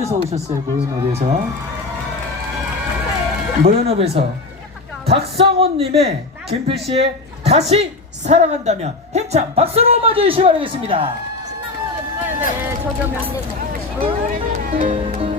모연업에서 오셨어요. 모연업에서 모연업에서 박성호님의 김필 씨의 다시 사랑한다면 행창 박수로 맞이해 주시기 바라겠습니다. 신나는 노래 불러야 네, 저기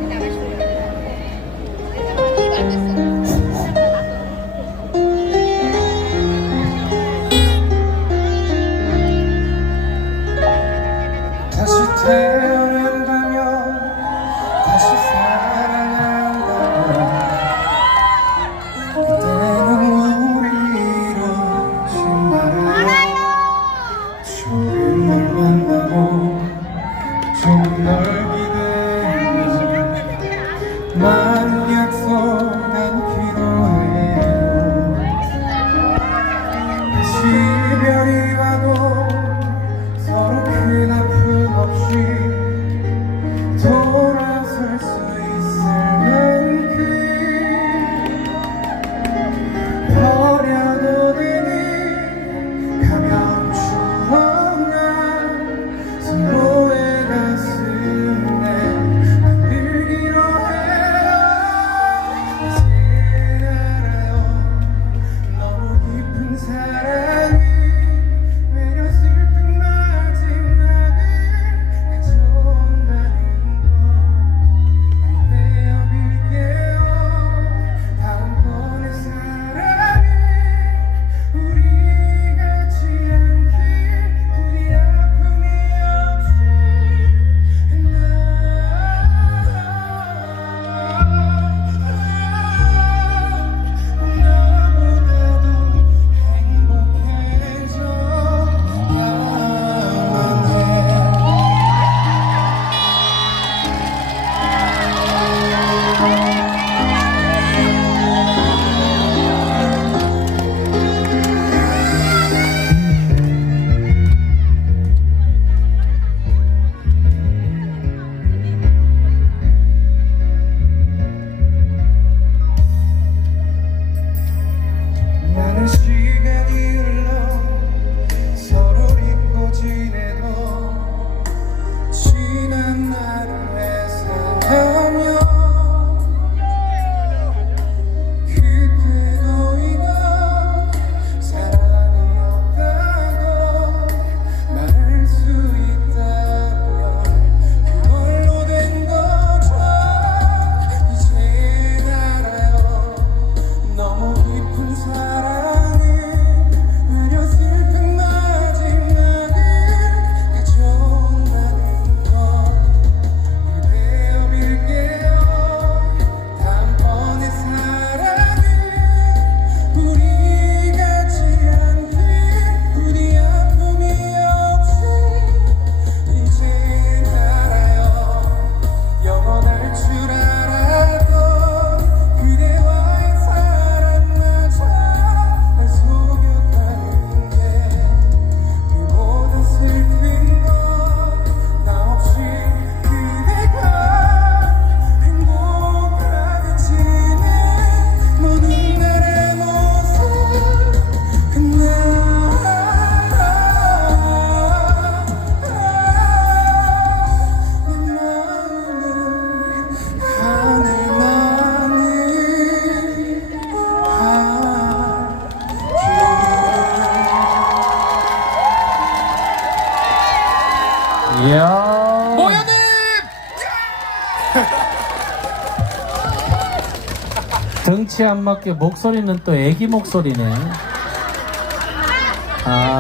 My 이야. 모현님! 덩치 안 맞게 목소리는 또 애기 목소리네. 아.